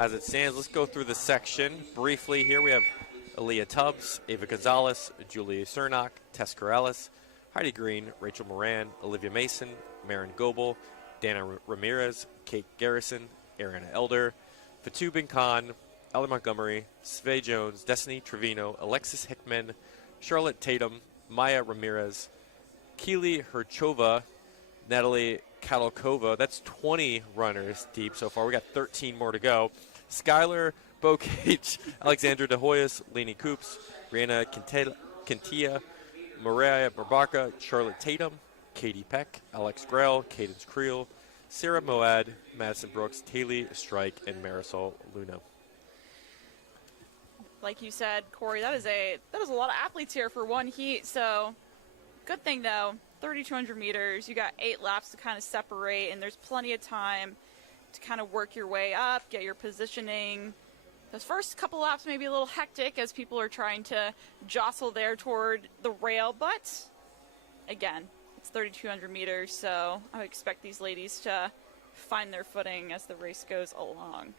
As it stands, let's go through the section briefly here. We have Aaliyah Tubbs, Ava Gonzalez, Julia Cernak, Tess Corrales, Heidi Green, Rachel Moran, Olivia Mason, Marin Goebel, Dana Ramirez, Kate Garrison, Ariana Elder, Fatou Bin Khan, Ellie Montgomery, Svea Jones, Destiny Trevino, Alexis Hickman, Charlotte Tatum, Maya Ramirez, Keely Herchova, Natalie Katalkova. That's 20 runners deep so far. We got 13 more to go. Skylar Bocage, Alexandra De Hoyos, Lainey Coops, Rihanna Quintilla, Mariah Barbaca, Charlotte Tatum, Katie Peck, Alex Grail, Cadence Creel, Sarah Moad, Madison Brooks, Taylor Strike, and Marisol Luna. Like you said, Corey, that is a lot of athletes here for one heat. So good thing though, 3,200 meters. You got 8 laps to kind of separate, and there's plenty of time to kind of work your way up, get your positioning. Those first couple laps may be a little hectic as people are trying to jostle there toward the rail, but again, it's 3,200 meters, so I would expect these ladies to find their footing as the race goes along.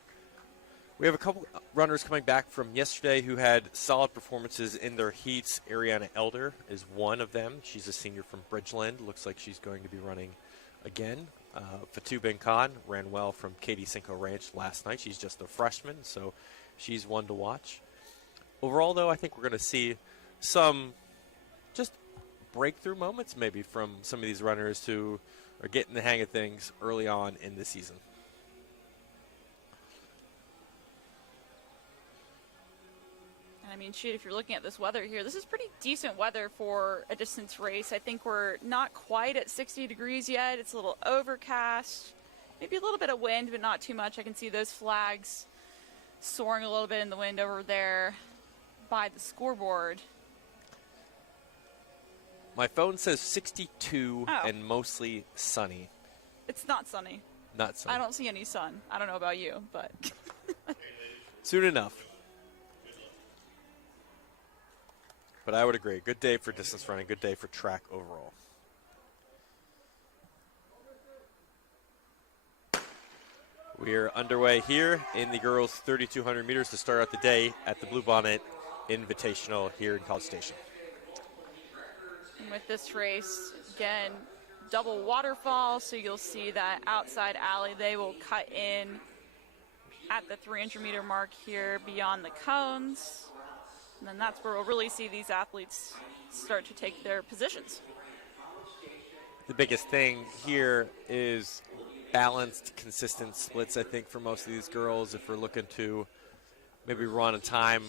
We have a couple runners coming back from yesterday who had solid performances in their heats. Ariana Elder is one of them. She's a senior from Bridgeland. Looks like she's going to be running again. Fatou Bin Khan ran well from Katie Cinco Ranch last night. She's just a freshman, so she's one to watch. Overall, though, I think we're going to see some just breakthrough moments maybe from some of these runners who are getting the hang of things early on in the season. I mean, shoot, if you're looking at this weather here, this is pretty decent weather for a distance race. I think we're not quite at 60 degrees yet. It's a little overcast, maybe a little bit of wind, but not too much. I can see those flags soaring a little bit in the wind over there by the scoreboard. My phone says 62 and mostly sunny. It's not sunny. Not sunny. I don't see any sun. I don't know about you, but soon enough. But I would agree. Good day for distance running. Good day for track overall. We are underway here in the girls' 3,200 meters to start out the day at the Bluebonnet Invitational here in College Station. And with this race, again, double waterfall, so you'll see that outside alley. They will cut in at the 300-meter mark here beyond the cones. And then that's where we'll really see these athletes start to take their positions. The biggest thing here is balanced, consistent splits, I think, for most of these girls. If we're looking to maybe run a time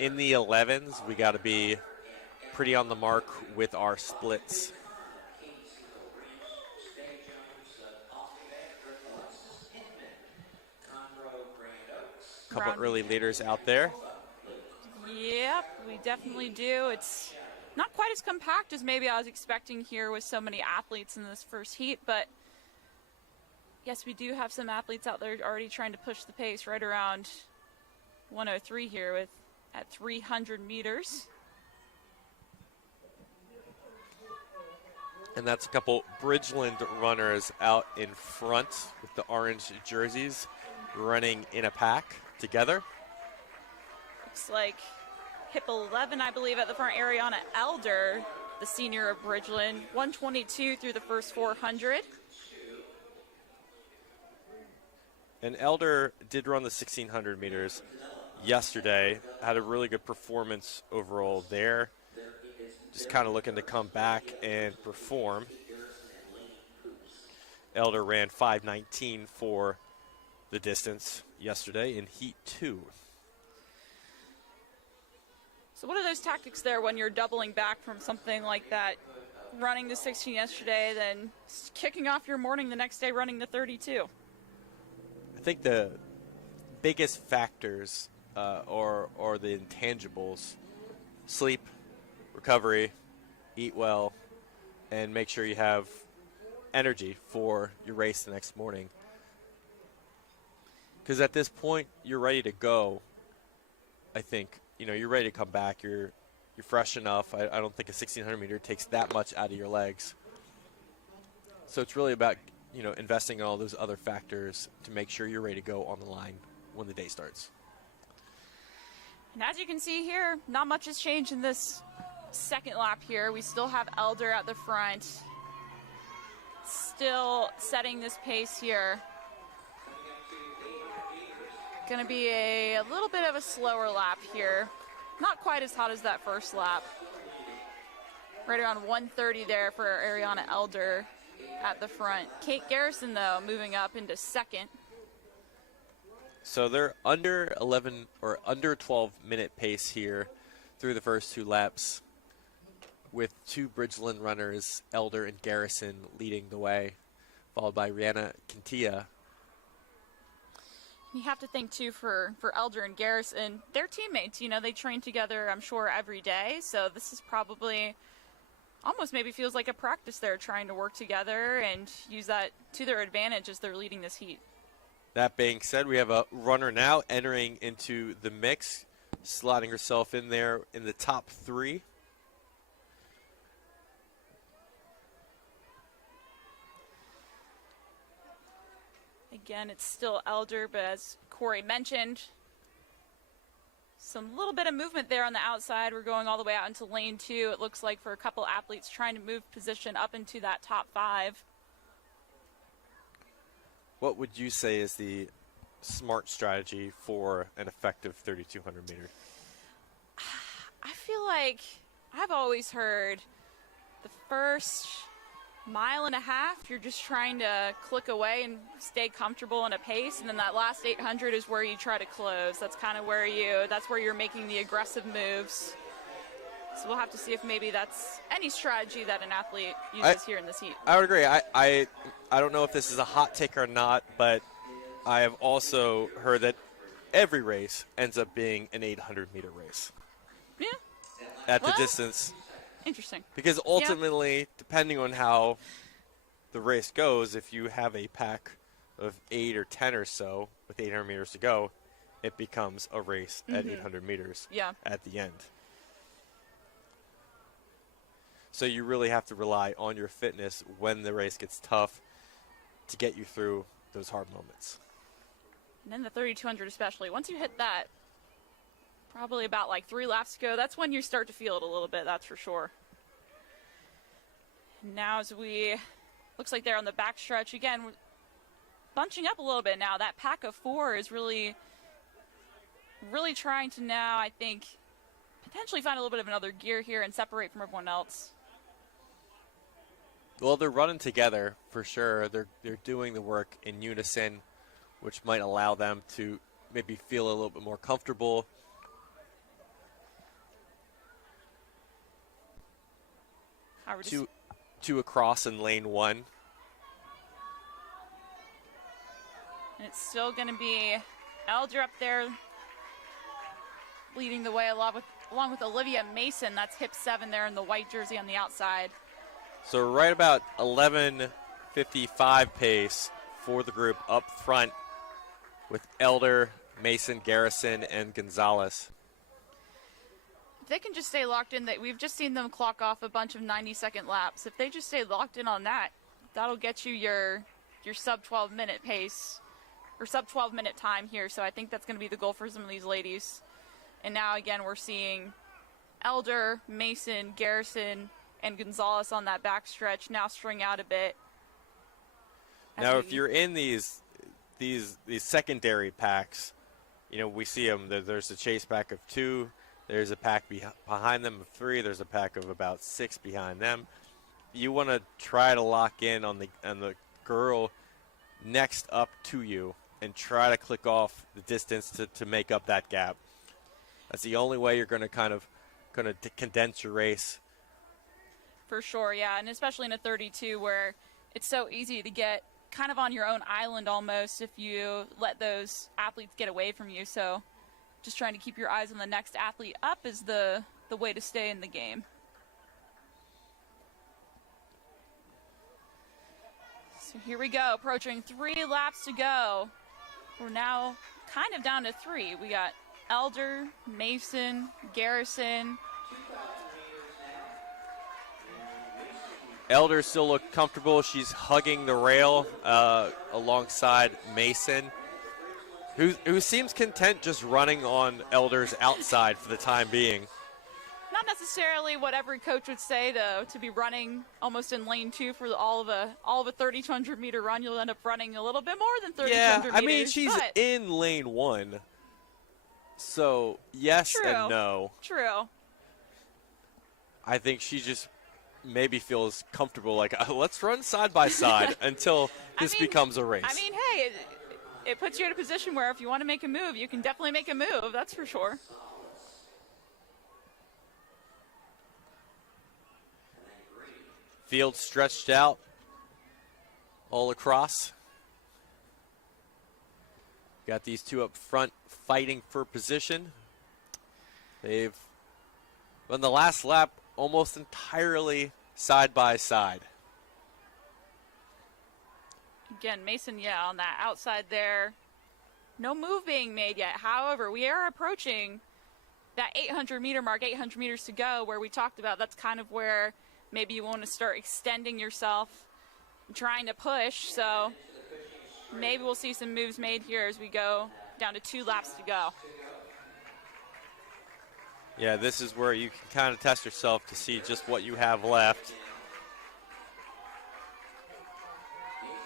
in the 11s, we got to be pretty on the mark with our splits. Couple early leaders out there. Yep, we definitely do. It's not quite as compact as maybe I was expecting here with so many athletes in this first heat, but yes, we do have some athletes out there already trying to push the pace right around 103 here at 300 meters. And that's a couple Bridgeland runners out in front with the orange jerseys running in a pack together. Looks like hip 11, I believe, at the front. Ariana Elder, the senior of Bridgeland, 122 through the first 400. And Elder did run the 1,600 meters yesterday, had a really good performance overall there. Just kind of looking to come back and perform. Elder ran 5:19 for the distance yesterday in Heat 2. So what are those tactics there when you're doubling back from something like that, running the 16 yesterday, then kicking off your morning the next day running the 32? I think the biggest factors or the intangibles: sleep, recovery, eat well, and make sure you have energy for your race the next morning. Because at this point, you're ready to go. I think you're ready to come back. You're fresh enough. I don't think a 1,600 meter takes that much out of your legs. So it's really about investing in all those other factors to make sure you're ready to go on the line when the day starts. And as you can see here, not much has changed in this second lap here. We still have Elder at the front, still setting this pace here. Going to be a little bit of a slower lap here. Not quite as hot as that first lap. Right around 130 there for Ariana Elder at the front. Kate Garrison, though, moving up into second. So they're under 11 or under 12-minute pace here through the first 2 laps, with 2 Bridgeland runners, Elder and Garrison, leading the way, followed by Rihanna Quintilla. You have to think, too, for Elder and Garrison, they're teammates. You know, they train together, I'm sure, every day. So this is probably almost maybe feels like a practice they're trying to work together and use that to their advantage as they're leading this heat. That being said, we have a runner now entering into the mix, slotting herself in there in the top 3. Again, it's still Elder, but as Corey mentioned, some little bit of movement there on the outside. We're going all the way out into lane 2, it looks like, for a couple athletes trying to move position up into that top 5. What would you say is the smart strategy for an effective 3,200 meter? I feel like I've always heard the first mile and a half, you're just trying to click away and stay comfortable in a pace, and then that last 800 is where you try to close. That's kind of where you're making the aggressive moves. So we'll have to see if maybe that's any strategy that an athlete uses here in this heat. I would agree. I don't know if this is a hot take or not, but I have also heard that every race ends up being an 800-meter race. Yeah. At the distance. Interesting. Because ultimately, depending on how the race goes, if you have a pack of 8 or 10 or so with 800 meters to go, it becomes a race at 800 meters at the end. So you really have to rely on your fitness when the race gets tough to get you through those hard moments. And then the 3,200 especially. Once you hit that, probably about like 3 laps to go, that's when you start to feel it a little bit, that's for sure. And now as looks like they're on the back stretch, again, bunching up a little bit now. That pack of 4 is really trying to now, I think, potentially find a little bit of another gear here and separate from everyone else. Well, they're running together for sure. They're doing the work in unison, which might allow them to maybe feel a little bit more comfortable. Two across in lane 1. And it's still going to be Elder up there leading the way along with Olivia Mason. That's hip 7 there in the white jersey on the outside. So right about 11:55 pace for the group up front with Elder, Mason, Garrison, and Gonzalez. If they can just stay locked in, that we've just seen them clock off a bunch of 90-second laps. If they just stay locked in on that, that'll get you your sub 12-minute pace or sub 12-minute time here. So I think that's going to be the goal for some of these ladies. And now again, we're seeing Elder, Mason, Garrison, and Gonzalez on that back stretch now string out a bit. Now, if you're in these secondary packs, you know, we see them. There's a chase pack of 2. There's a pack behind them of 3. There's a pack of about 6 behind them. You want to try to lock in on the girl next up to you and try to click off the distance to make up that gap. That's the only way you're going to condense your race. For sure, yeah, and especially in a 32 where it's so easy to get kind of on your own island almost if you let those athletes get away from you. So just trying to keep your eyes on the next athlete up is the way to stay in the game. So here we go, approaching 3 laps to go. We're now kind of down to 3. We got Elder, Mason, Garrison. Elder still looked comfortable. She's hugging the rail alongside Mason. who seems content just running on Elder's outside for the time being. Not necessarily what every coach would say to be running almost in lane 2 for all of a 3,200 meter run. You'll end up running a little bit more than 3,200 meters. Yeah, I mean, she's in lane 1. So, yes True. and no. True. I think she just maybe feels comfortable, like, let's run side by side until this becomes a race. I mean, hey, it puts you in a position where if you want to make a move, you can definitely make a move, that's for sure. Field stretched out all across. Got these two up front fighting for position. They've run the last lap almost entirely side by side. Again, Mason, on that outside there. No move being made yet. However, we are approaching that 800 meter mark, 800 meters to go, where we talked about that's kind of where maybe you want to start extending yourself, trying to push. So maybe we'll see some moves made here as we go down to 2 laps to go. Yeah, this is where you can kind of test yourself to see just what you have left.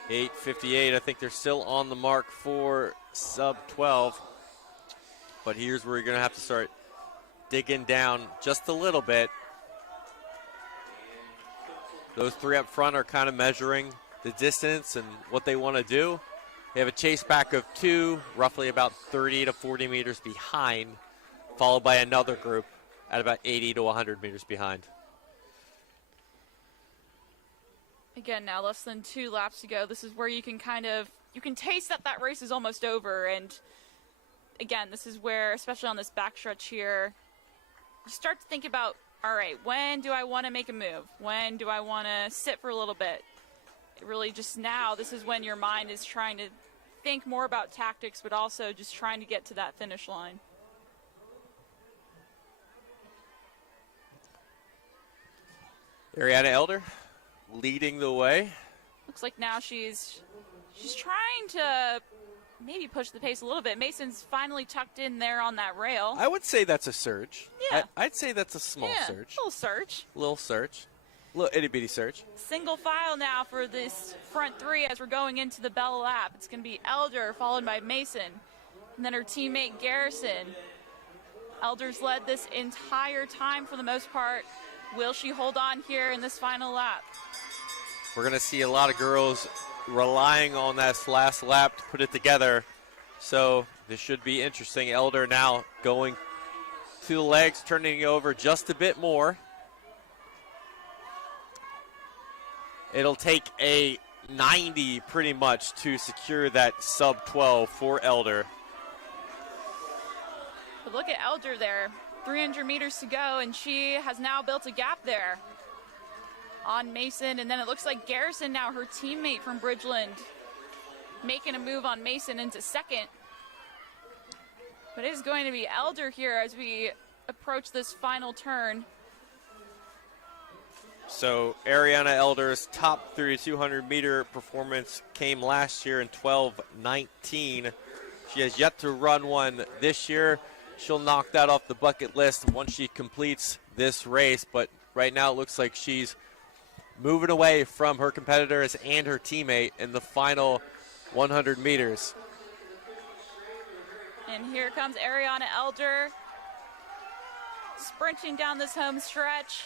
8:58, I think they're still on the mark for sub 12. But here's where you're going to have to start digging down just a little bit. Those 3 up front are kind of measuring the distance and what they want to do. They have a chase back of 2, roughly about 30 to 40 meters behind, followed by another group at about 80 to 100 meters behind. Again, now less than 2 laps to go. This is where you can taste that race is almost over. And again, this is where, especially on this backstretch here, you start to think about, all right, when do I want to make a move? When do I want to sit for a little bit? It really just now, this is when your mind is trying to think more about tactics, but also just trying to get to that finish line. Ariana Elder leading the way. Looks like now she's trying to maybe push the pace a little bit. Mason's finally tucked in there on that rail. I would say that's a surge. Yeah. I'd say that's a small surge. Little surge. Little surge. Little itty-bitty surge. Single file now for this front 3 as we're going into the bell lap. It's going to be Elder followed by Mason, and then her teammate Garrison. Elder's led this entire time for the most part. Will she hold on here in this final lap? We're going to see a lot of girls relying on that last lap to put it together. So this should be interesting. Elder now going to the legs, turning it over just a bit more. It'll take a 90 pretty much to secure that sub 12 for Elder. But look at Elder there. 300 meters to go, and she has now built a gap there on Mason. And then it looks like Garrison now, her teammate from Bridgeland, making a move on Mason into second. But it is going to be Elder here as we approach this final turn. So Ariana Elder's top 3,200 meter performance came last year in 12:19. She has yet to run one this year. She'll knock that off the bucket list once she completes this race. But right now it looks like she's moving away from her competitors and her teammate in the final 100 meters. And here comes Ariana Elder sprinting down this home stretch.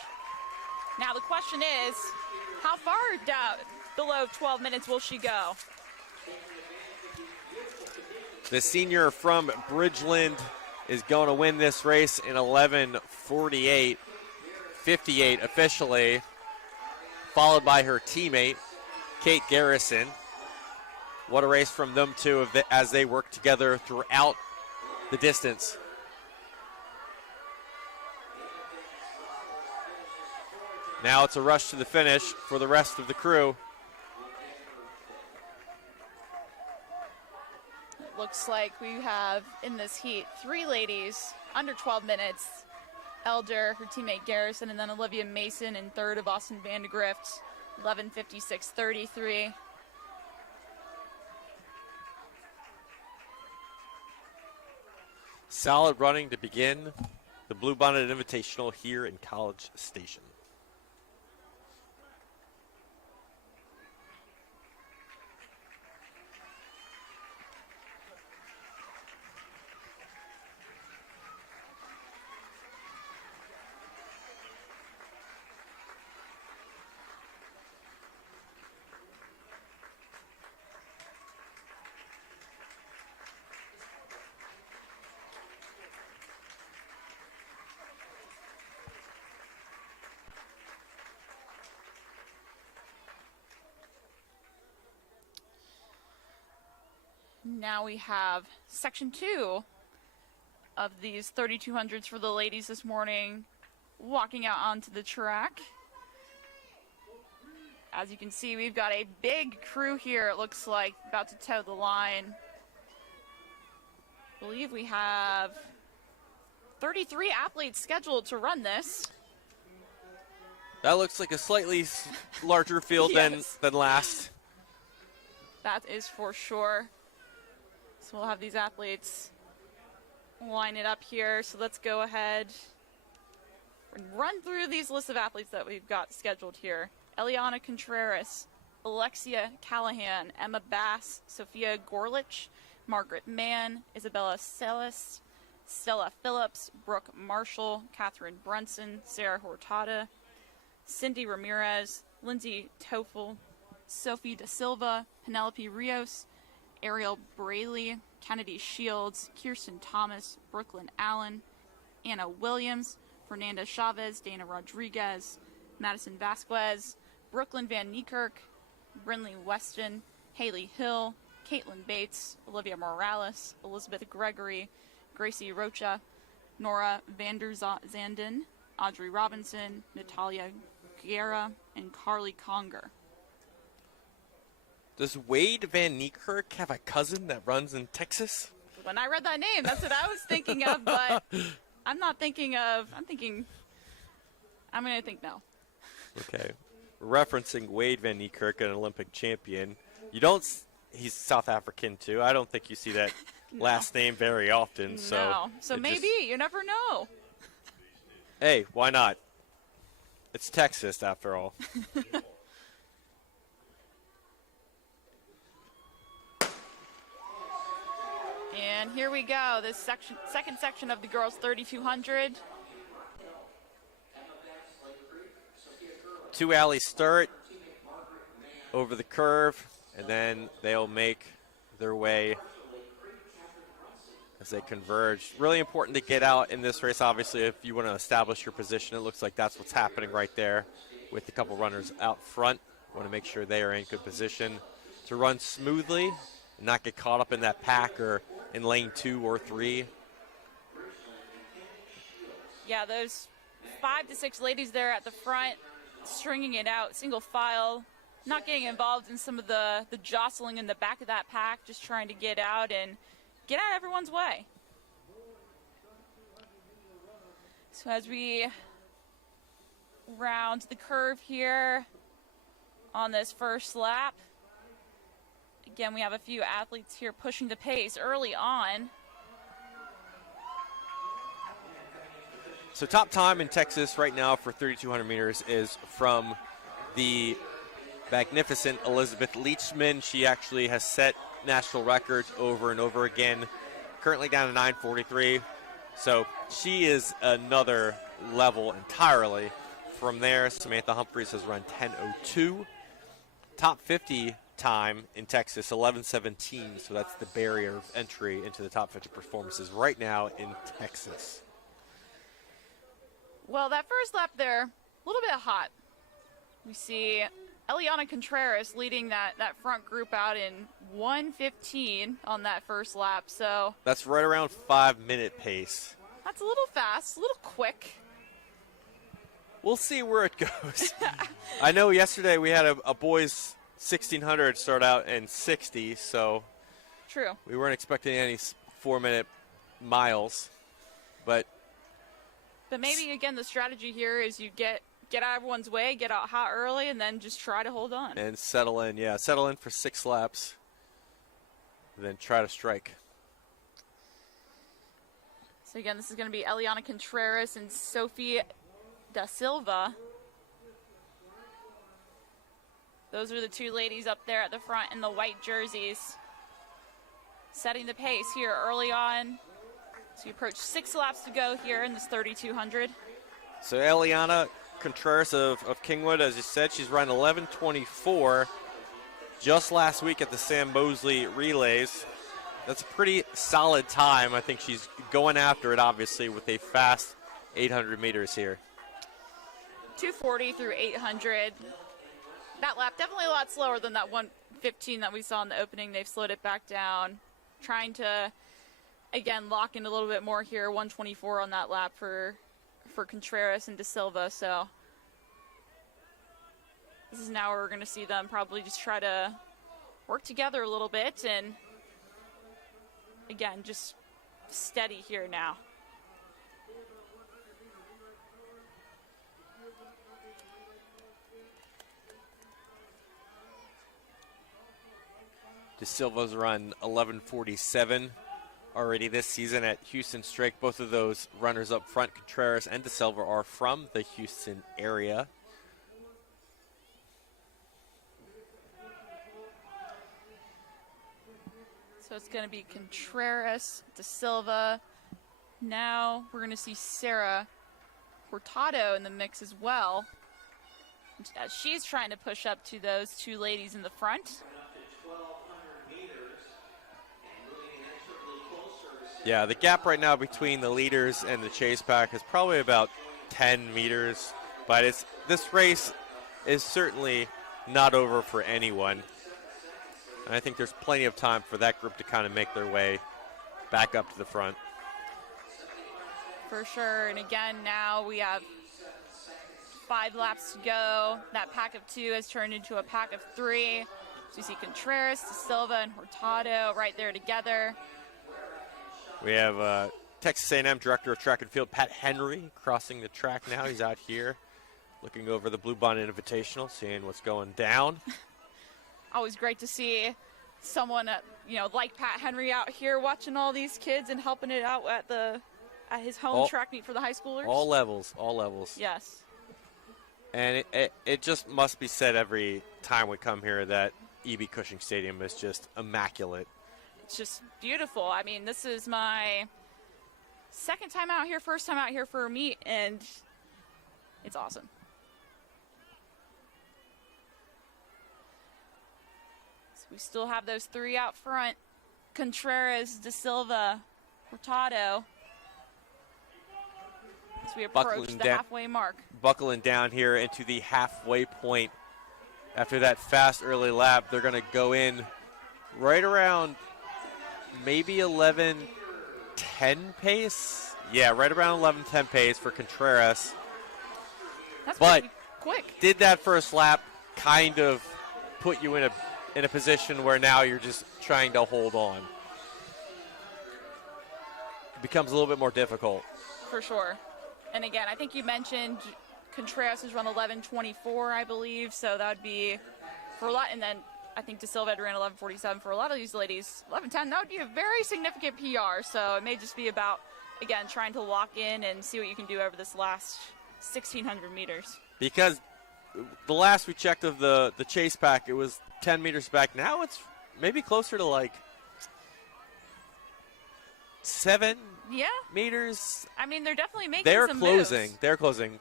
Now the question is, how far down below 12 minutes will she go? The senior from Bridgeland is going to win this race in 11:48, 58 officially, followed by her teammate, Kate Garrison. What a race from them two as they work together throughout the distance. Now it's a rush to the finish for the rest of the crew. It looks like we have in this heat 3 ladies under 12 minutes. Elder, her teammate Garrison, and then Olivia Mason in third of Austin Vandegrift, 11:56.33. Solid running to begin the Bluebonnet Invitational here in College Station. Now we have section 2 of these 3200s for the ladies this morning, walking out onto the track. As you can see, we've got a big crew here, it looks like, about to toe the line. I believe we have 33 athletes scheduled to run this. That looks like a slightly larger field Yes. than last. That is for sure. So we'll have these athletes line it up here. So let's go ahead and run through these lists of athletes that we've got scheduled here. Eliana Contreras, Alexia Callahan, Emma Bass, Sophia Gorlich, Margaret Mann, Isabella Celis, Stella Phillips, Brooke Marshall, Catherine Brunson, Sarah Hurtado, Cindy Ramirez, Lindsay Toffel, Sophie Da Silva, Penelope Rios, Ariel Braley, Kennedy Shields, Kirsten Thomas, Brooklyn Allen, Anna Williams, Fernanda Chavez, Dana Rodriguez, Madison Vasquez, Brooklyn Van Niekerk, Brinley Weston, Haley Hill, Caitlin Bates, Olivia Morales, Elizabeth Gregory, Gracie Rocha, Nora Vanderzanden, Audrey Robinson, Natalia Guerra, and Carly Conger. Does Wade Van Niekerk have a cousin that runs in Texas? When I read that name, that's what I was thinking of, but I'm not thinking of, I'm going to think no. Okay. Referencing Wade Van Niekerk, an Olympic champion. He's South African too. I don't think you see that No. last name very often. So, No. So maybe, you never know. Hey, why not? It's Texas after all. And here we go, this second section of the girls 3200. Two alleys start over the curve, and then they'll make their way as they converge. Really important to get out in this race, obviously, if you want to establish your position. It looks like that's what's happening right there with a couple runners out front. Want to make sure they are in good position to run smoothly and not get caught up in that pack or in lane 2 or 3. Yeah, those 5 to 6 ladies there at the front, stringing it out, single file, not getting involved in some of the jostling in the back of that pack, just trying to get out and get out of everyone's way. So as we round the curve here on this first lap, again, we have a few athletes here pushing the pace early on. So top time in Texas right now for 3,200 meters is from the magnificent Elizabeth Leachman. She actually has set national records over and over again, currently down to 9:43. So she is another level entirely. From there, Samantha Humphreys has run 10:02. Top 50 time in Texas, 11:17. So that's the barrier of entry into the top 50 performances right now in Texas. Well, that first lap there, a little bit hot. We see Eliana Contreras leading that front group out in 1:15 on that first lap. So that's right around 5-minute pace. That's a little fast, a little quick. We'll see where it goes. I know yesterday we had a boys 1,600 start out in 60, so True. We weren't expecting any 4-minute miles, but maybe again the strategy here is you get out of everyone's way, get out hot early, and then just try to hold on. And settle in, yeah. Settle in for 6 laps, then try to strike. So again, this is going to be Eliana Contreras and Sophie Da Silva. Those are the two ladies up there at the front in the white jerseys, setting the pace here early on. So you approach 6 laps to go here in this 3,200. So Eliana Contreras of Kingwood, as you said, she's run 11:24 just last week at the Sam Mosley Relays. That's a pretty solid time. I think she's going after it, obviously, with a fast 800 meters here. 240 through 800. That lap definitely a lot slower than that 115 that we saw in the opening. They've slowed it back down, trying to, again, lock in a little bit more here. 124 on that lap for Contreras and Da Silva. So this is now where we're going to see them probably just try to work together a little bit and, again, just steady here now. Da Silva's run 11:47 already this season at Houston Strake. Both of those runners up front, Contreras and Da Silva, are from the Houston area. So it's going to be Contreras, Da Silva. Now we're going to see Sarah Hurtado in the mix as well, as she's trying to push up to those two ladies in the front. Yeah, the gap right now between the leaders and the chase pack is probably about 10 meters, but this race is certainly not over for anyone. And I think there's plenty of time for that group to kind of make their way back up to the front. For sure, and again, now we have 5 laps to go. That pack of 2 has turned into a pack of 3. So you see Contreras, Da Silva, and Hurtado right there together. We have Texas A&M Director of Track and Field, Pat Henry, crossing the track now. He's out here looking over the Bluebonnet Invitational, seeing what's going down. Always great to see someone, like Pat Henry out here watching all these kids and helping it out at his home track meet for the high schoolers. All levels. Yes. And it just must be said every time we come here that E.B. Cushing Stadium is just immaculate. It's just beautiful. I mean, this is my second time out here, first time out here for a meet, and it's awesome. So we still have those 3 out front. Contreras, Da Silva, Hurtado. As we approach the halfway mark. Buckling down here into the halfway point. After that fast early lap, they're going to go in right around maybe 11:10 pace. Yeah, right around 11:10 pace for Contreras. That's but pretty quick. Did that first lap kind of put you in a position where now you're just trying to hold on? It becomes a little bit more difficult. For sure. And again, I think you mentioned Contreras has run 11:24, I believe, so that would be for a lot. And then I think Da Silva had ran 11:47 for a lot of these ladies. 11:10, that would be a very significant PR. So it may just be about, again, trying to lock in and see what you can do over this last 1,600 meters. Because the last we checked of the chase pack, it was 10 meters back. Now it's maybe closer to like 7 meters. I mean, they're definitely making some closing. moves. They're closing.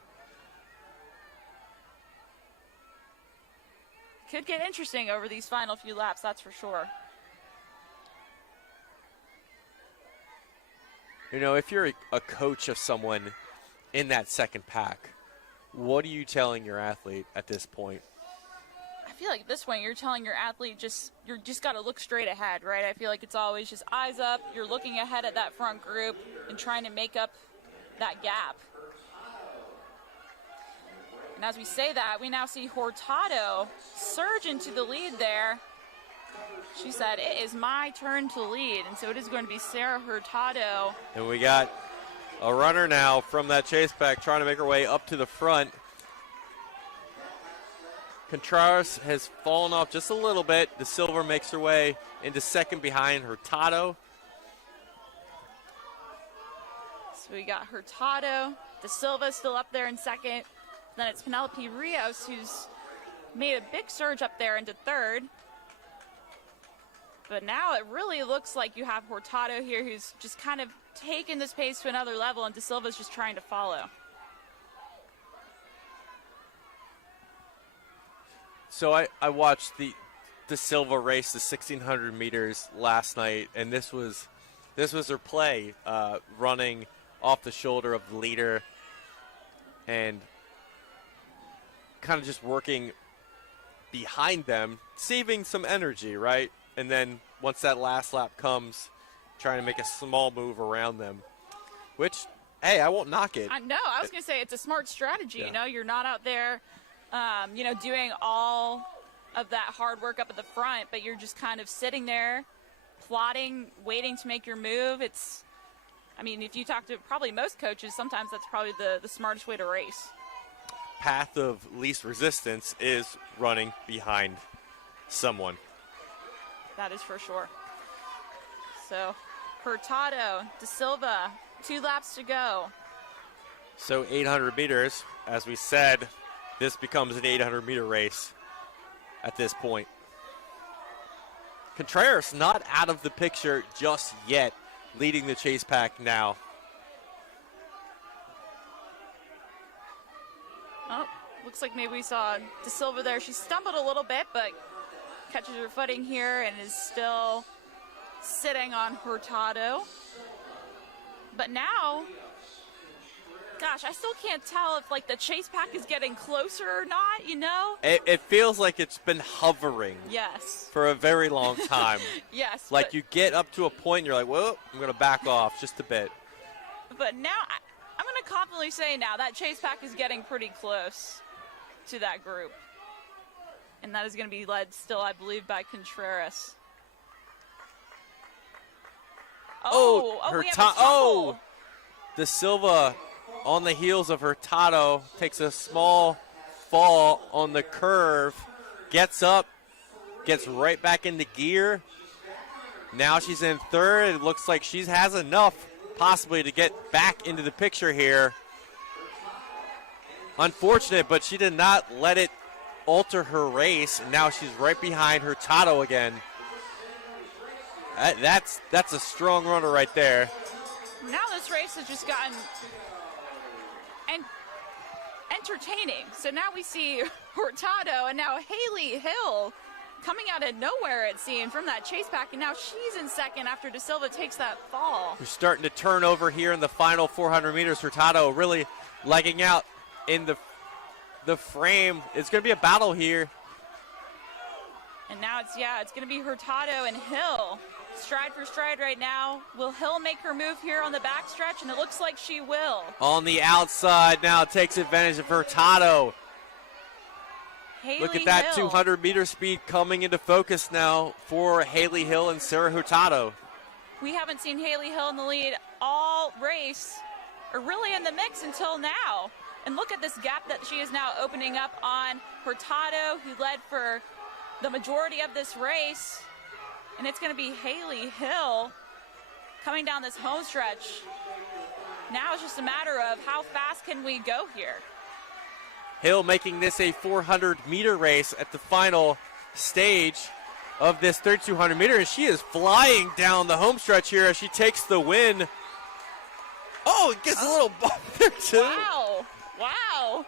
Could get interesting over these final few laps, that's for sure. If you're a coach of someone in that second pack, what are you telling your athlete at this point? I feel like at this point you're telling your athlete you just got to look straight ahead, right? I feel like it's always just eyes up. You're looking ahead at that front group and trying to make up that gap. And as we say that, we now see Hurtado surge into the lead there. She said, "It is my turn to lead," and so it is going to be Sarah Hurtado. And we got a runner now from that chase pack trying to make her way up to the front. Contreras has fallen off just a little bit. Da Silva makes her way into second behind Hurtado. So we got Hurtado, De Silva still up there in second. Then it's Penelope Rios, who's made a big surge up there into third. But now it really looks like you have Hurtado here, who's just kind of taken this pace to another level, and De Silva's just trying to follow. So I watched the De Silva race the 1,600 meters last night, and this was her play, running off the shoulder of the leader and kind of just working behind them, saving some energy, right? And then once that last lap comes, trying to make a small move around them, which, hey, I won't knock it. I was going to say it's a smart strategy. Yeah. You know, you're not out there, doing all of that hard work up at the front, but you're just kind of sitting there, plotting, waiting to make your move. If you talk to probably most coaches, sometimes that's probably the smartest way to race. Path of least resistance is running behind someone. That is for sure. So, Hurtado, De Silva, 2 laps to go. So 800 meters, as we said, this becomes an 800-meter race at this point. Contreras not out of the picture just yet, leading the chase pack now. Oh, looks like maybe we saw De Silva there. She stumbled a little bit, but catches her footing here and is still sitting on Hurtado. But now, gosh, I still can't tell if the chase pack is getting closer or not, you know? It feels like it's been hovering. Yes. For a very long time. Yes. Like you get up to a point and you're like, well, I'm going to back off just a bit. But now, I'm going to confidently say now that chase pack is getting pretty close to that group. And that is going to be led still, I believe, by Contreras. We have a tumble. De Silva on the heels of Hurtado takes a small fall on the curve, gets up, gets right back into gear. Now she's in third. It looks like she has enough possibly to get back into the picture here. Unfortunate, but she did not let it alter her race. And now she's right behind Hurtado again. That's a strong runner right there. Now this race has just gotten entertaining. So now we see Hurtado and now Haley Hill coming out of nowhere, it seemed, from that chase pack. And now she's in second after De Silva takes that fall. We're starting to turn over here in the final 400 meters. Hurtado really legging out in the frame. It's going to be a battle here. And now it's going to be Hurtado and Hill. Stride for stride right now. Will Hill make her move here on the backstretch? And it looks like she will. On the outside now takes advantage of Hurtado. Haley Look at that Hill. 200-meter speed coming into focus now for Haley Hill and Sarah Hurtado. We haven't seen Haley Hill in the lead all race, or really in the mix until now. And look at this gap that she is now opening up on Hurtado, who led for the majority of this race. And it's going to be Haley Hill coming down this home stretch. Now it's just a matter of how fast can we go here. Hill making this a 400-meter race at the final stage of this 3,200 meter, and she is flying down the home stretch here as she takes the win. Oh, it gets a little bump there too. Wow.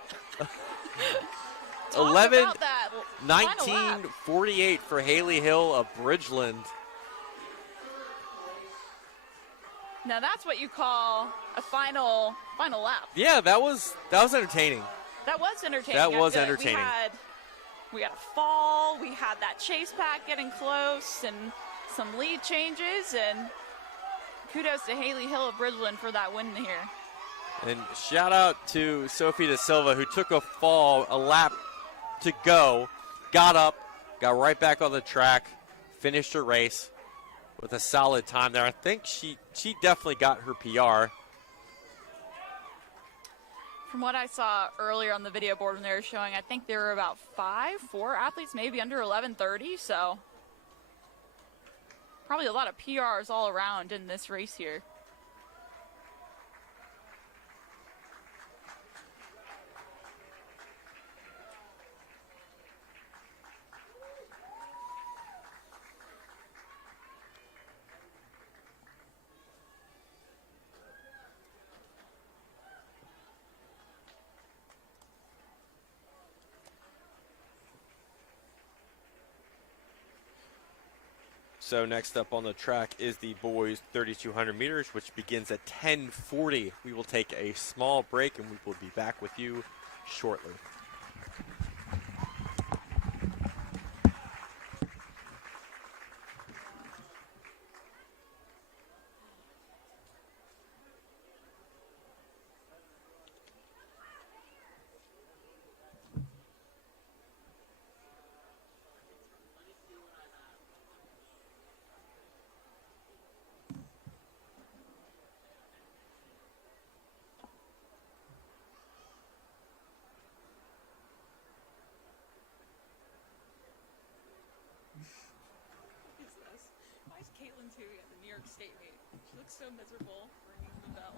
11:19:48 for Haley Hill of Bridgeland. Now that's what you call a final lap. Yeah, that was entertaining. That was entertaining. That was entertaining. We had a fall. We had that chase pack getting close and some lead changes. And kudos to Haley Hill of Bridgeland for that win here. And shout out to Sophie De Silva, who took a fall a lap to go, got up, got right back on the track, finished her race with a solid time there. I think she definitely got her PR. From what I saw earlier on the video board when they were showing, I think there were about 4 athletes, maybe under 11:30. So probably a lot of PRs all around in this race here. So next up on the track is the boys 3,200 meters, which begins at 10:40. We will take a small break, and we will be back with you shortly. Why is Caitlin Tui at the New York State meet? She looks so miserable ringing the bell.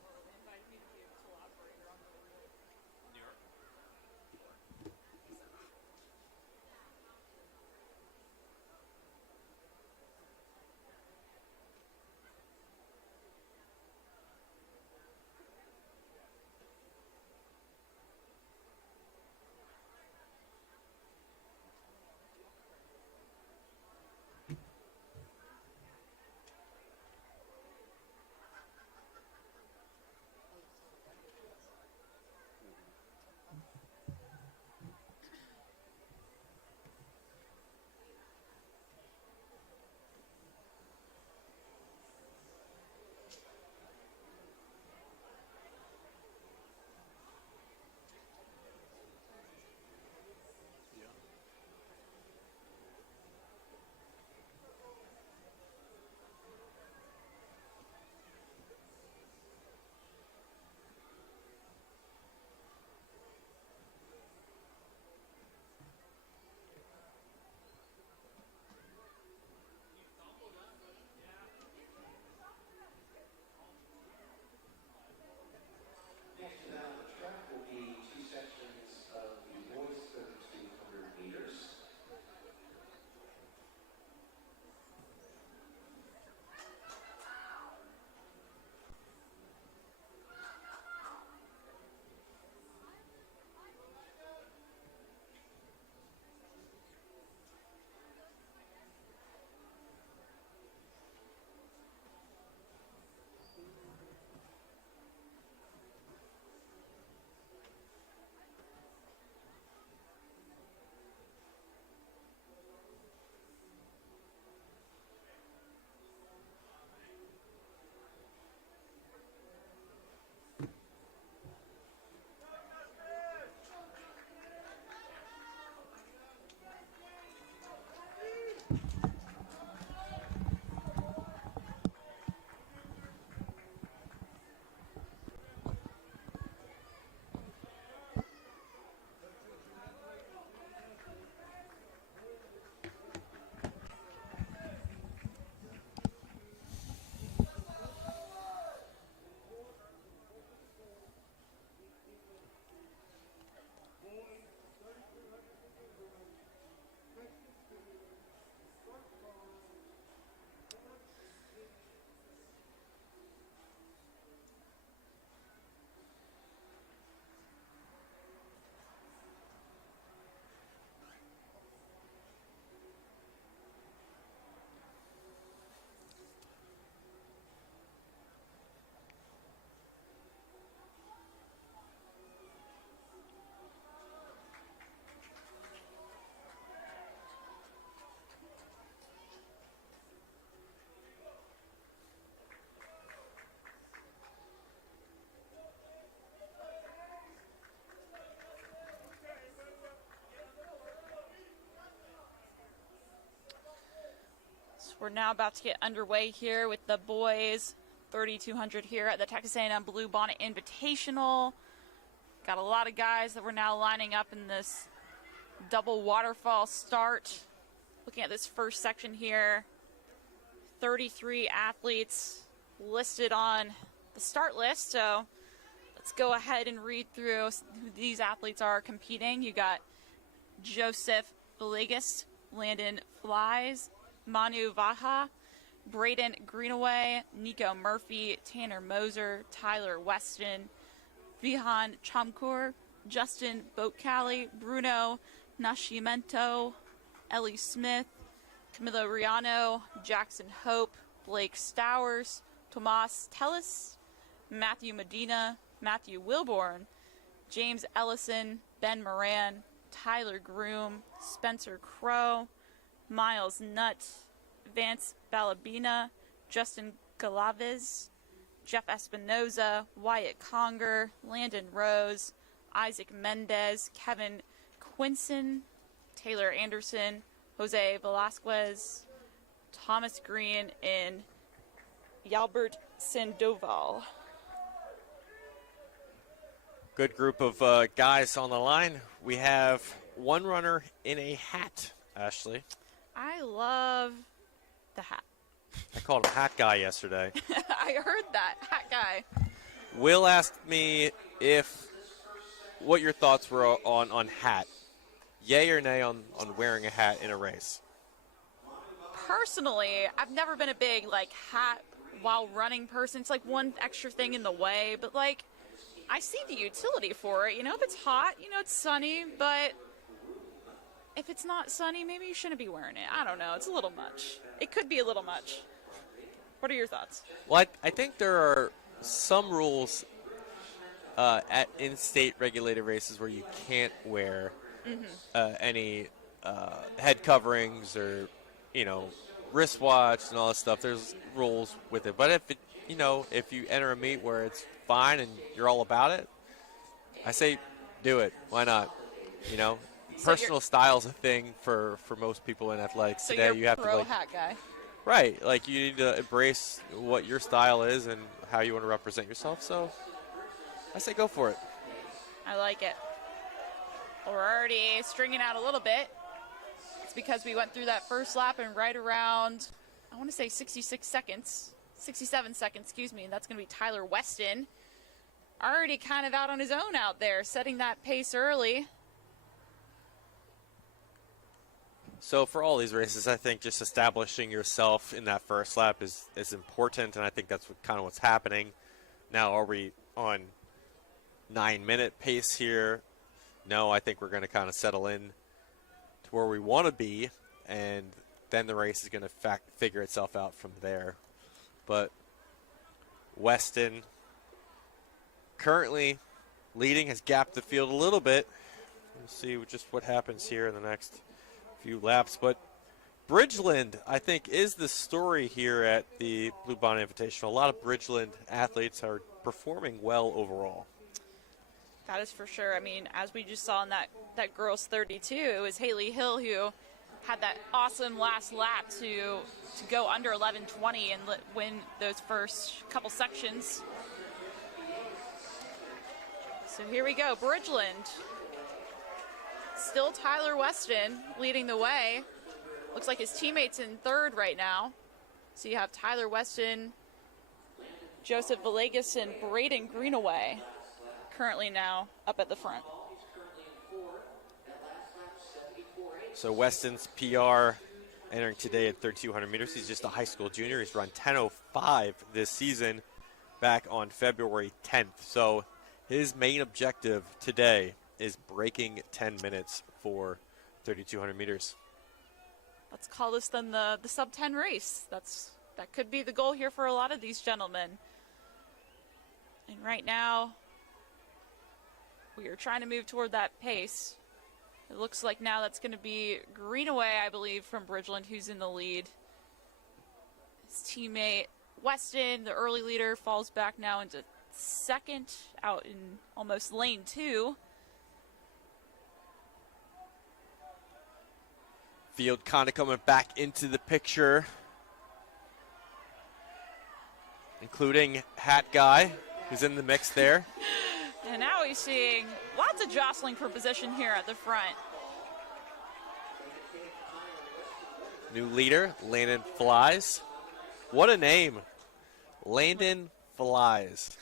Well, they invited me to be a collaborator on the reel. New York. We're now about to get underway here with the boys 3,200 here at the Texas A&M Bluebonnet Invitational. Got a lot of guys that we're now lining up in this double waterfall start. Looking at this first section here, 33 athletes listed on the start list. So let's go ahead and read through who these athletes are competing. You got Joseph Belegist, Landon Flies, Manu Vaha, Braden Greenaway, Nico Murphy, Tanner Moser, Tyler Weston, Vihan Chamkur, Justin Boatcali, Bruno Nascimento, Ellie Smith, Camilo Riano, Jackson Hope, Blake Stowers, Tomas Tellis, Matthew Medina, Matthew Wilborn, James Ellison, Ben Moran, Tyler Groom, Spencer Crow, Miles Nutt, Vance Balabina, Justin Galaviz, Jeff Espinoza, Wyatt Conger, Landon Rose, Isaac Mendez, Kevin Quinson, Taylor Anderson, Jose Velasquez, Thomas Green, and Yalbert Sandoval. Good group of guys on the line. We have one runner in a hat, Ashley. I love the hat. I called him Hat Guy yesterday. I heard that, hat guy. Will asked me what your thoughts were on hat. Yay or nay on wearing a hat in a race? Personally, I've never been a big hat while running person. It's one extra thing in the way, but I see the utility for it. If it's hot, it's sunny, but if it's not sunny, maybe you shouldn't be wearing it. I don't know. It's a little much. It could be a little much. What are your thoughts? Well, I think there are some rules at in-state regulated races where you can't wear any head coverings or, wristwatch and all that stuff. There's rules with it. But if you enter a meet where it's fine and you're all about it, I say do it. Why not? Personal style is a thing for most people in athletics so today. You're you have pro to hat guy. Right. You need to embrace what your style is and how you want to represent yourself. So I say go for it. I like it. Well, we're already stringing out a little bit. It's because we went through that first lap and right around, I want to say 67 seconds, and that's going to be Tyler Weston. Already kind of out on his own out there, setting that pace early. So for all these races, I think just establishing yourself in that first lap is important, and I think that's what's happening. Now, are we on 9-minute pace here? No, I think we're going to kind of settle in to where we want to be, and then the race is going to figure itself out from there. But Weston currently leading, has gapped the field a little bit. We'll see just what happens here in the next few laps. But Bridgeland, I think, is the story here at the Bluebonnet Invitational. A lot of Bridgeland athletes are performing well overall. That is for sure. I mean, as we just saw in that girls 32, it was Haley Hill who had that awesome last lap to go under 11:20 and win those first couple sections. So here we go, Bridgeland. Still Tyler Weston leading the way. Looks like his teammate's in third right now. So you have Tyler Weston, Joseph Villegas, and Braden Greenaway currently now up at the front. So Weston's PR entering today at 3,200 meters. He's just a high school junior. He's run 10:05 this season back on February 10th. So his main objective today is breaking 10 minutes for 3,200 meters. Let's call this then the sub-10 race. That could be the goal here for a lot of these gentlemen. And right now, we are trying to move toward that pace. It looks like now that's going to be Greenaway, I believe, from Bridgeland, who's in the lead. His teammate Weston, the early leader, falls back now into second, out in almost lane 2. Field kind of coming back into the picture, including Hat Guy, who's in the mix there. And now he's seeing lots of jostling for position here at the front. New leader, Landon Flies. What a name. Landon Flies.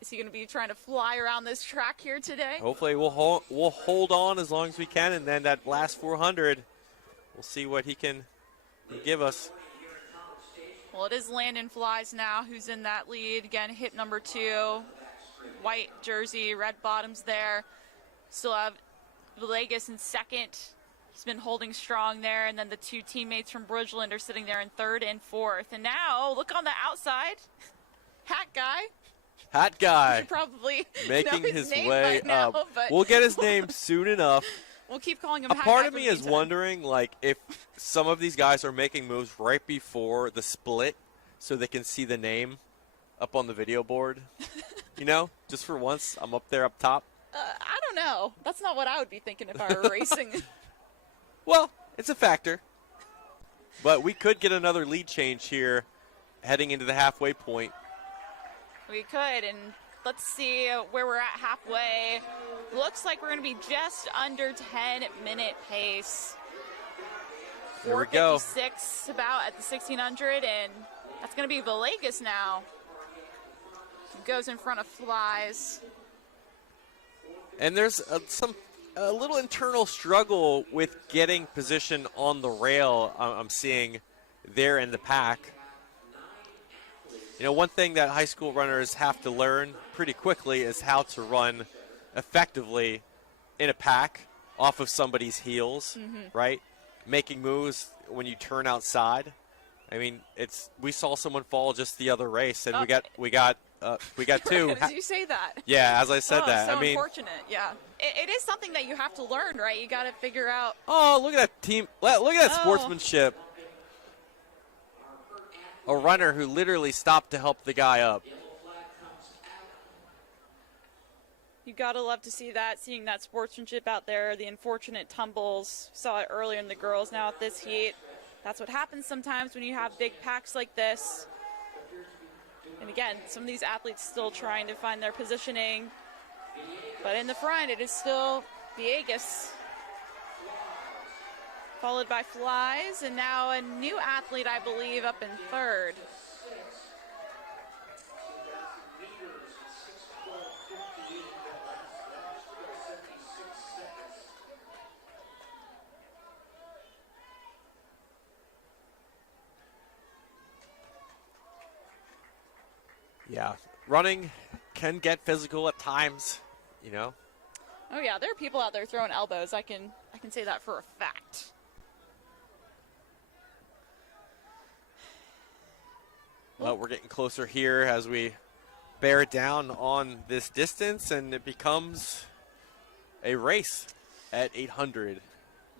Is he going to be trying to fly around this track here today? Hopefully we'll hold on as long as we can, and then that last 400, we'll see what he can give us. Well, it is Landon Flies now who's in that lead. Again, hit number 2. White jersey, red bottoms there. Still have Villegas in second. He's been holding strong there, and then the two teammates from Bridgeland are sitting there in third and fourth. And now, look on the outside. Hat guy. Hat You guy should probably making know his name way by now, up. but We'll get his name soon enough. we'll keep calling him A Hat part guy of for me the is meantime. wondering, like, if some of these guys are making moves right before the split so they can see the name up on the video board. You know, just for once, I'm up there up top. I don't know. That's not what I would be thinking if I were racing. Well, it's a factor. But we could get another lead change here heading into the halfway point. We could, and let's see where we're at halfway. Looks like we're going to be just under 10-minute pace. There we go. 4:56 about at the 1600, and that's going to be Villegas now. Goes in front of Flies. And there's a little internal struggle with getting position on the rail I'm seeing there in the pack. You know, one thing that high school runners have to learn pretty quickly is how to run effectively in a pack off of somebody's heels, right? Making moves when you turn outside. I mean, we saw someone fall just the other race, and we got two. Did you say that? Yeah, as I said that. So I mean, unfortunate. Yeah, it is something that you have to learn, right? You got to figure out. oh, look at that team! Look at that sportsmanship. A runner who literally stopped to help the guy up. You gotta love to see that, seeing that sportsmanship out there. The unfortunate tumbles, saw it earlier in the girls. Now at this heat, that's what happens sometimes when you have big packs like this. And again, some of these athletes still trying to find their positioning. But in the front, it is still Villegas, followed by Flies, and now a new athlete, I believe, up in third. Yeah, running can get physical at times, you know. Oh yeah, there are people out there throwing elbows. I can say that for a fact. Well, we're getting closer here as we bear down on this distance, and it becomes a race at 800.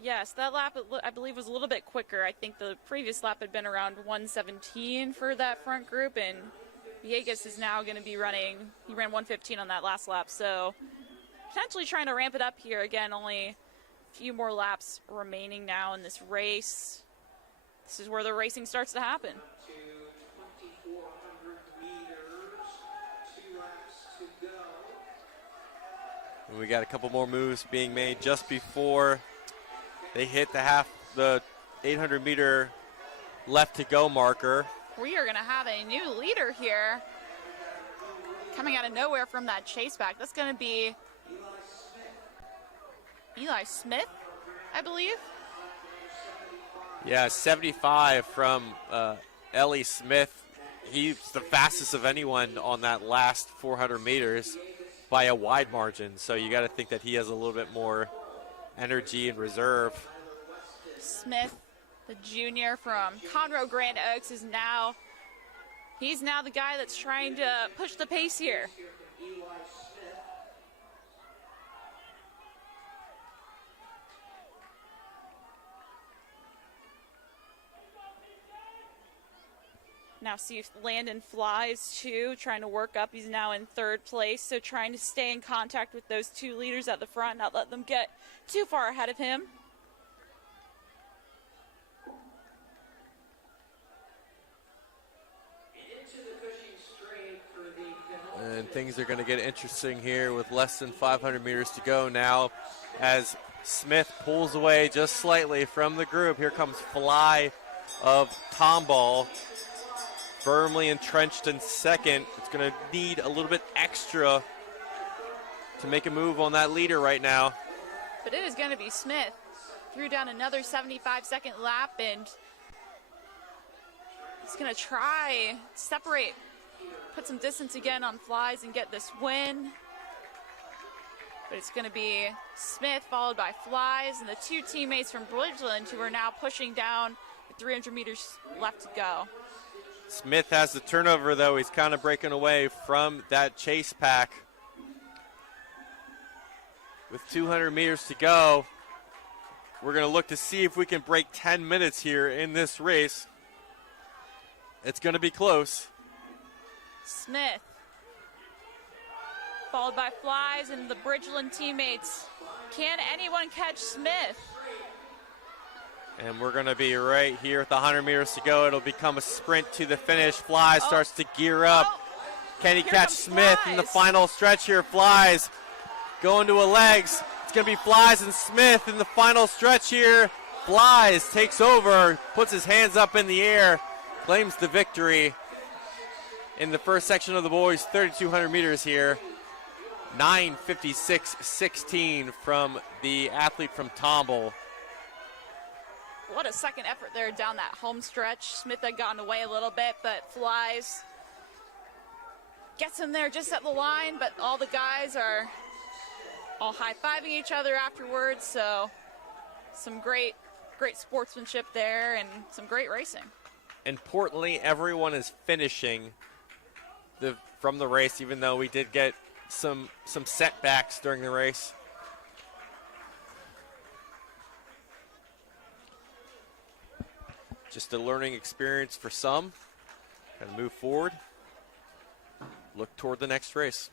Yes, that lap, I believe, was a little bit quicker. I think the previous lap had been around 117 for that front group, and Villegas is now going to be running. He ran 115 on that last lap, so potentially trying to ramp it up here. Again, only a few more laps remaining now in this race. This is where the racing starts to happen. And we got a couple more moves being made just before they hit the 800-meter left to go marker. We are going to have a new leader here coming out of nowhere from that chase back. That's going to be Eli Smith, I believe. Yeah, 75 from Ellie Smith. He's the fastest of anyone on that last 400 meters by a wide margin. So you got to think that he has a little bit more energy and reserve. Smith, the junior from Conroe Grand Oaks, he's now the guy that's trying to push the pace here. Now see if Landon Flies too, trying to work up. He's now in third place, so trying to stay in contact with those two leaders at the front, not let them get too far ahead of him. And things are going to get interesting here with less than 500 meters to go now as Smith pulls away just slightly from the group. Here comes Fly of Tomball, firmly entrenched in second. It's going to need a little bit extra to make a move on that leader right now. But it is going to be Smith. Threw down another 75-second lap, and he's going to try separate, put some distance again on Flies and get this win. But it's going to be Smith followed by Flies and the two teammates from Bridgeland who are now pushing down with 300 meters left to go. Smith has the turnover, though. He's kind of breaking away from that chase pack. With 200 meters to go, we're going to look to see if we can break 10 minutes here in this race. It's going to be close. Smith followed by Flies and the Bridgeland teammates. Can anyone catch Smith? And we're going to be right here at the 100 meters to go. It'll become a sprint to the finish. Flies starts to gear up. Can he catch Smith in the final stretch here? Flies going to a legs. It's going to be Flies and Smith in the final stretch here. Flies takes over, puts his hands up in the air, claims the victory in the first section of the boys' 3,200 meters here. 9:56.16 from the athlete from Tomball. What a second effort there down that home stretch. Smith had gotten away a little bit, but Flies gets him there just at the line, but all the guys are all high-fiving each other afterwards, so some great sportsmanship there and some great racing. Importantly, everyone is finishing from the race, even though we did get some setbacks during the race. Just a learning experience for some. Kind of move forward, look toward the next race.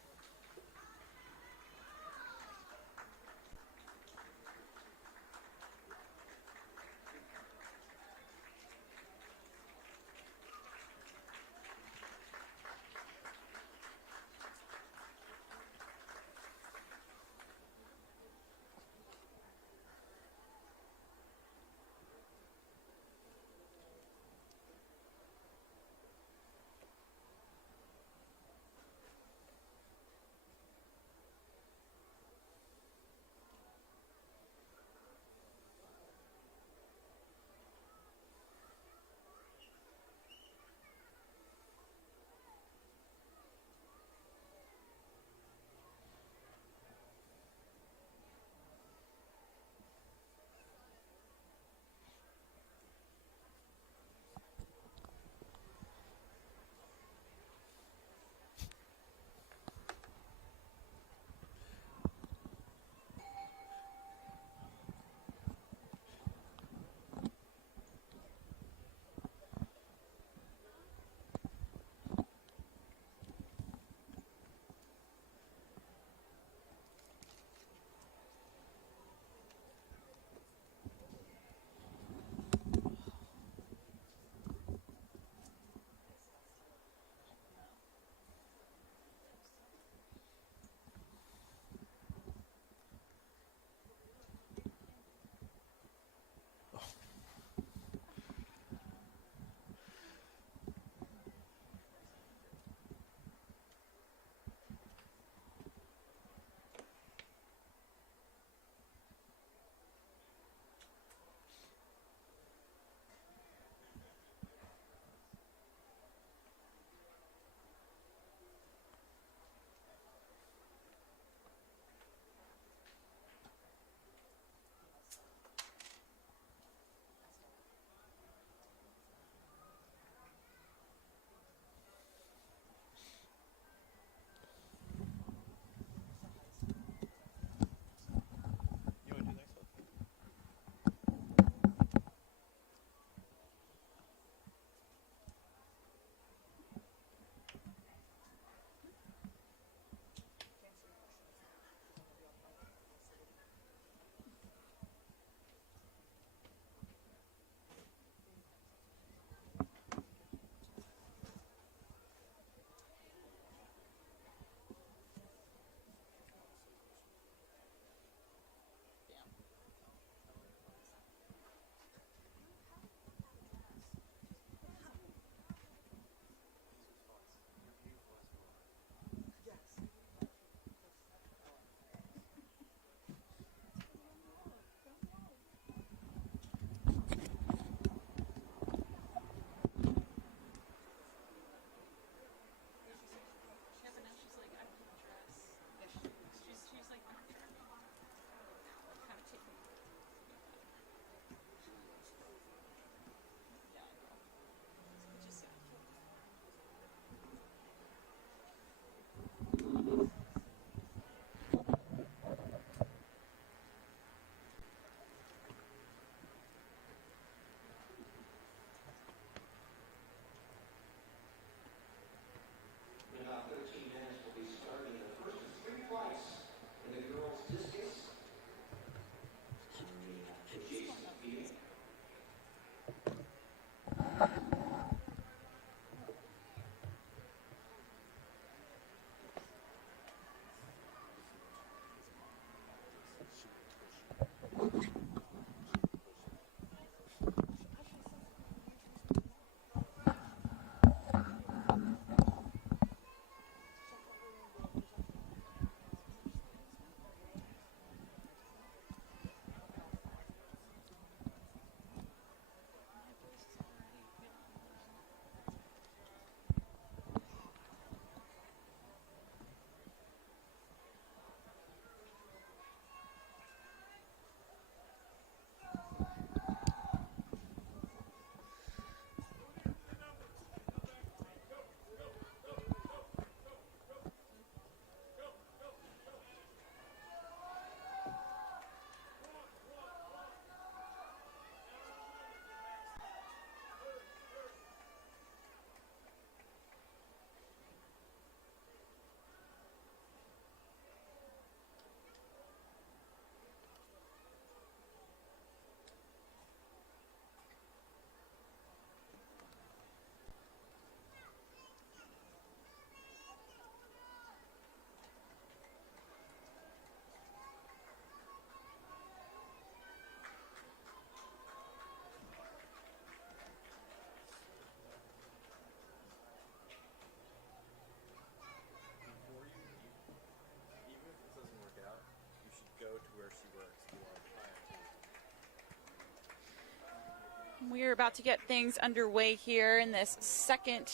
We're about to get things underway here in this second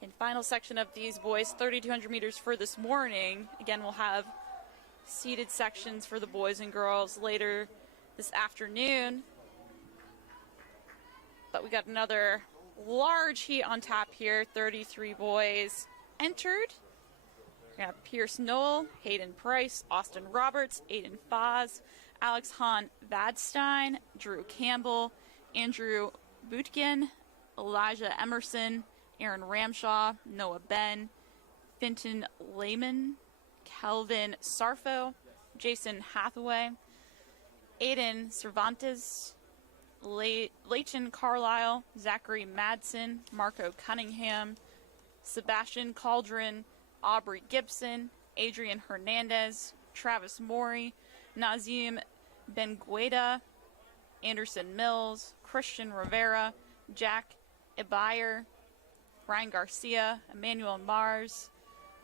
and final section of these boys 3,200 meters for this morning. Again, we'll have seated sections for the boys and girls later this afternoon. But we got another large heat on tap here. 33 boys entered. We got Pierce Knoll, Hayden Price, Austin Roberts, Aiden Foz, Alex Hahn Vadstein, Drew Campbell, Andrew Bootkin, Elijah Emerson, Aaron Ramshaw, Noah Ben, Finton Lehman, Kelvin Sarfo, Jason Hathaway, Aiden Cervantes, Leighton Carlisle, Zachary Madsen, Marco Cunningham, Sebastian Cauldron, Aubrey Gibson, Adrian Hernandez, Travis Morey, Nazim Bengueda, Anderson Mills, Christian Rivera, Jack Ebayer, Ryan Garcia, Emmanuel Mars,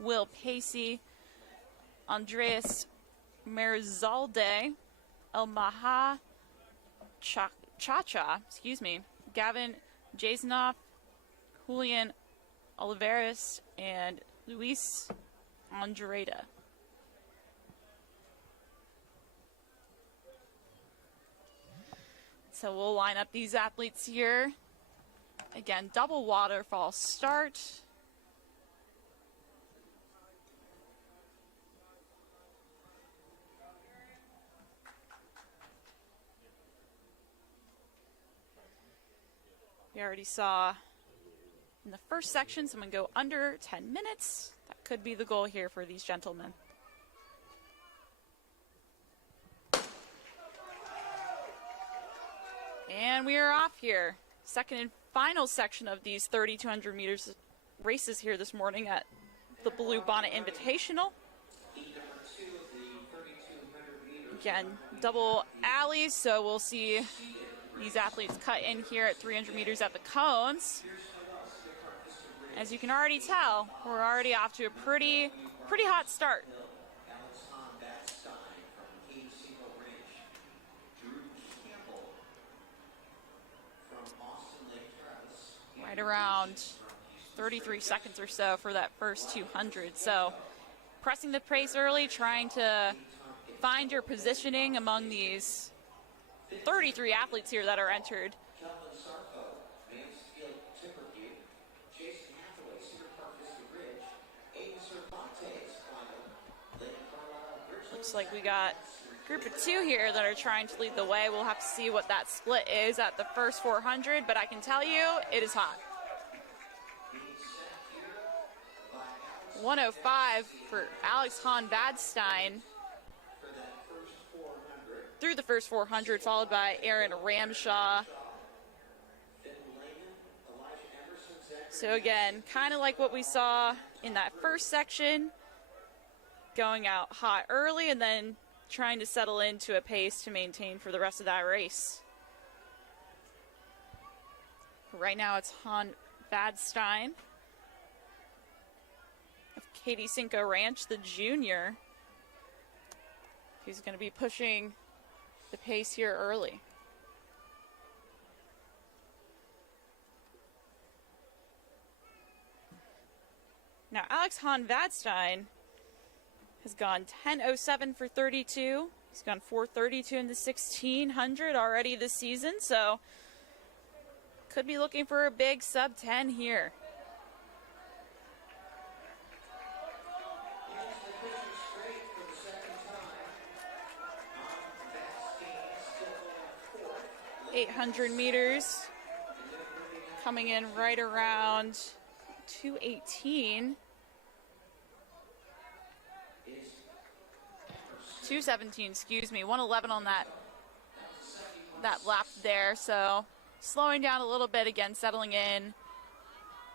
Will Pacey, Andreas Merzalde, Elmaha Chacha, Gavin Jasnoff, Julian Oliveris, and Luis Andreda. So we'll line up these athletes here. Again, double waterfall start. We already saw in the first section someone go under 10 minutes. That could be the goal here for these gentlemen. And we are off here. Second and final section of these 3,200 meters races here this morning at the Bluebonnet Invitational. Again, double alleys, so we'll see these athletes cut in here at 300 meters at the cones. As you can already tell, we're already off to a pretty hot start. Right around 33 seconds or so for that first 200. So pressing the pace early, trying to find your positioning among these 33 athletes here that are entered. Looks like we got a group of two here that are trying to lead the way. We'll have to see what that split is at the first 400, but I can tell you it is hot. 105 for Alex Hahn Vadstein through the first 400, followed by Aaron Ramshaw. So again, kind of like what we saw in that first section, going out hot early and then trying to settle into a pace to maintain for the rest of that race. Right now it's Hahn Vadstein of Katie Cinco Ranch, the junior. He's going to be pushing the pace here early. Now Alex Hahn Vadstein has gone 10:07 for 32. He's gone 4:32 in the 1600 already this season, so could be looking for a big sub 10 here. .800 meters coming in right around 2:18. 2:17, excuse me, 1:11 on that lap there. So slowing down a little bit again, settling in.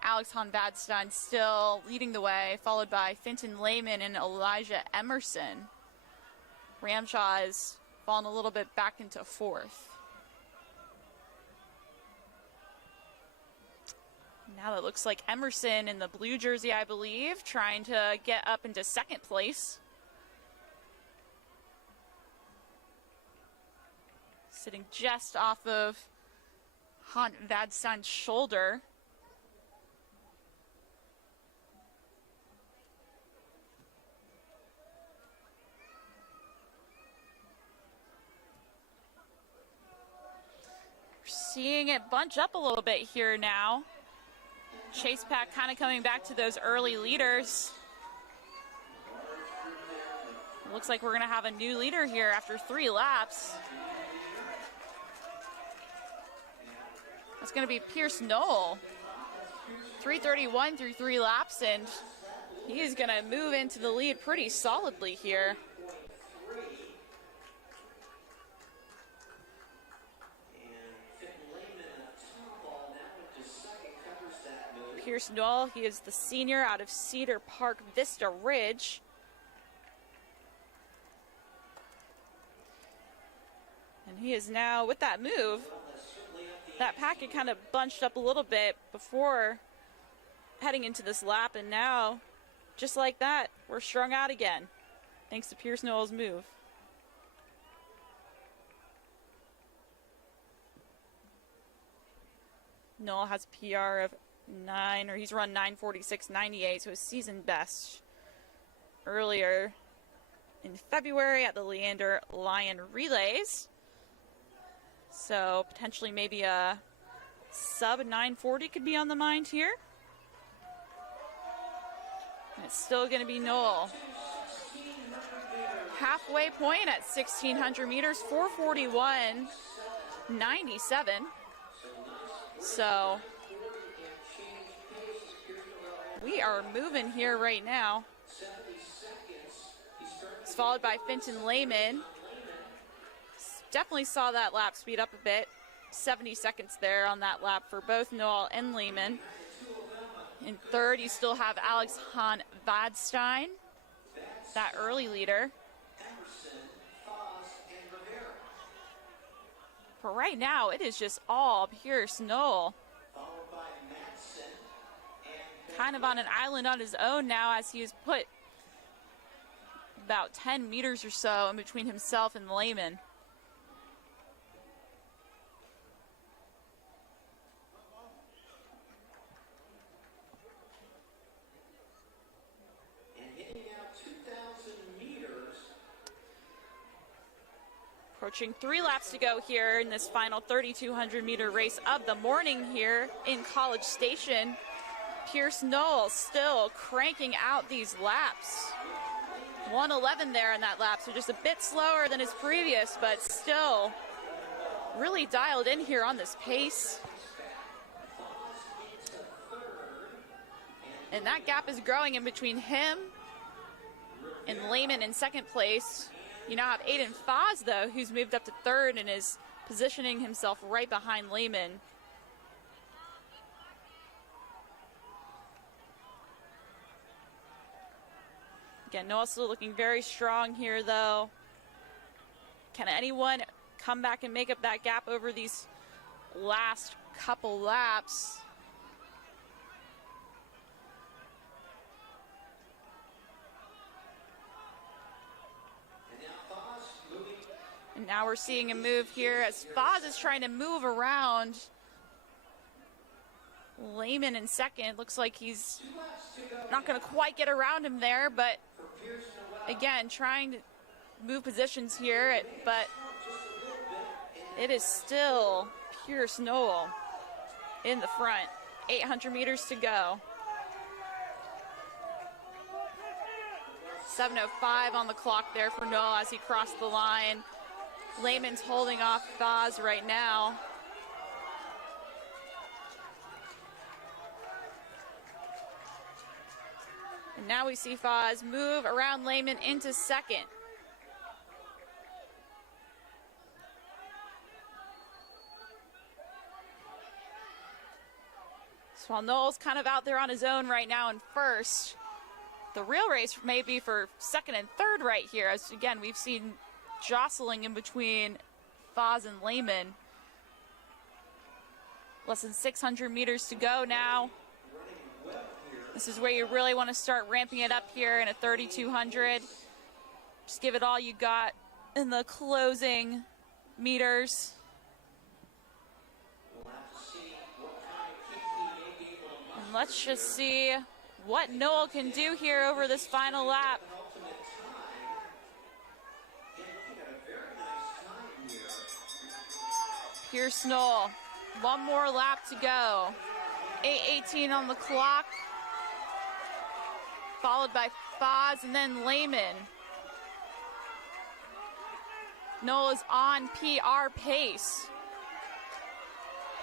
Alex Hahn Vadstein still leading the way, followed by Finton Lehman and Elijah Emerson. Ramshaw has fallen a little bit back into fourth. Now it looks like Emerson in the blue jersey, I believe, trying to get up into second place. Sitting just off of Han Vadstein's shoulder. Seeing it bunch up a little bit here now. Chase pack kind of coming back to those early leaders. Looks like we're going to have a new leader here after 3 laps. That's going to be Pierce Knoll. 3:31 through 3 laps, and he's going to move into the lead pretty solidly here. Pierce Knoll, he is the senior out of Cedar Park Vista Ridge. And he is now, with that move, that packet kind of bunched up a little bit before heading into this lap, and now, just like that, we're strung out again, thanks to Pierce Knoll's move. Knoll has a PR of 9, or he's run 9:46.98, so his season best earlier in February at the Leander Lyon Relays. So potentially maybe a sub 940 could be on the mind here. And it's still going to be Knoll. Halfway point at 1,600 meters, 441.97. So we are moving here right now. It's followed by Finton Lehman. Definitely saw that lap speed up a bit. 70 seconds there on that lap for both Knoll and Lehman. In third, you still have Alex Han Vadstein, that early leader. For right now, it is just all Pierce Knoll. Kind of on an island on his own now, as he has put about 10 meters or so in between himself and Lehman. Approaching 3 laps to go here in this final 3,200 meter race of the morning here in College Station. Pierce Knoll still cranking out these laps. 1:11 there in that lap, so just a bit slower than his previous, but still really dialed in here on this pace. And that gap is growing in between him and Lehman in second place. You now have Aiden Foz, though, who's moved up to third and is positioning himself right behind Lehman. Again, Noah still looking very strong here, though. Can anyone come back and make up that gap over these last couple laps? And now we're seeing a move here as Foz is trying to move around Lehman in second. Looks like he's not going to quite get around him there, but again, trying to move positions here, but it is still Pierce Knoll in the front. 800 meters to go. 7:05 on the clock there for Knoll as he crossed the line. Lehman's holding off Foz right now. And now we see Foz move around Lehman into second. So while Knoll's kind of out there on his own right now in first, the real race may be for second and third right here, as again we've seen jostling in between Foz and Lehman. Less than 600 meters to go now. This is where you really want to start ramping it up here in a 3,200. Just give it all you got in the closing meters. Let's just see what Noel can do here over this final lap. Pierce Noel, one more lap to go. 8:18 on the clock, followed by Foz and then Lehman. Noel is on PR pace.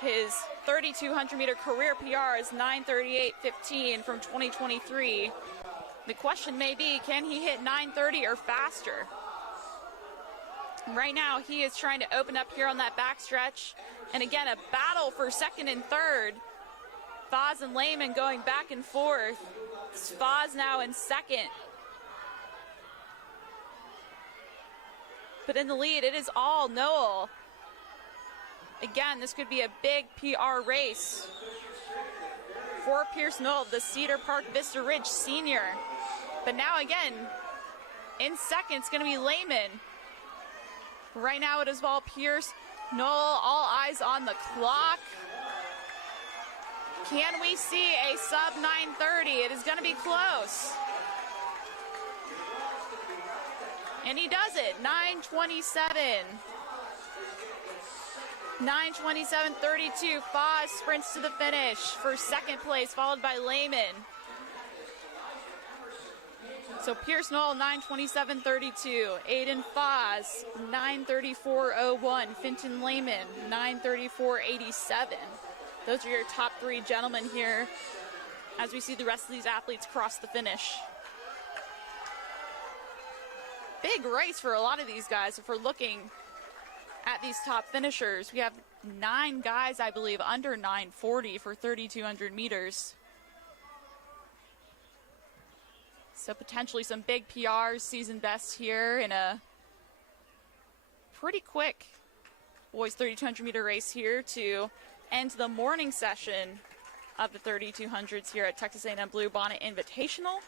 His 3,200 meter career PR is 9:38.15 from 2023. The question may be, can he hit 9:30 or faster? Right now, he is trying to open up here on that backstretch. And again, a battle for second and third. Foz and Lehman going back and forth. It's Foz now in second. But in the lead, it is all Noel. Again, this could be a big PR race for Pierce Noel, the Cedar Park Vista Ridge senior. But now again, in second, it's going to be Lehman. Right now it is all Pierce Noel, all eyes on the clock. Can we see a sub 9:30? It is going to be close. And he does it, 9:27. 9:27.32, Foz sprints to the finish for second place, followed by Lehman. So Pierce Noel, 9:27.32. Aiden Foz, 9:34.01. Finton Lehman, 9:34.87. Those are your top three gentlemen here as we see the rest of these athletes cross the finish. Big race for a lot of these guys. If we're looking at these top finishers, we have 9 guys, I believe, under 9:40 for 3,200 meters. So potentially some big PRs, season best here in a pretty quick boys 3,200 meter race here to end the morning session of the 3,200s here at Texas A&M Bluebonnet Invitational.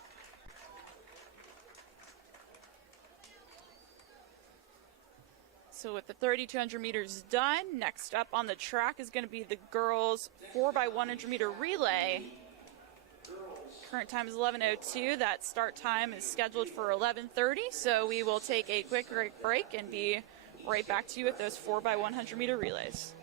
So with the 3,200 meters done, next up on the track is going to be the girls 4x100 meter relay. Current time is 11:02. That start time is scheduled for 11:30. So we will take a quick break and be right back to you with those 4x100 meter relays.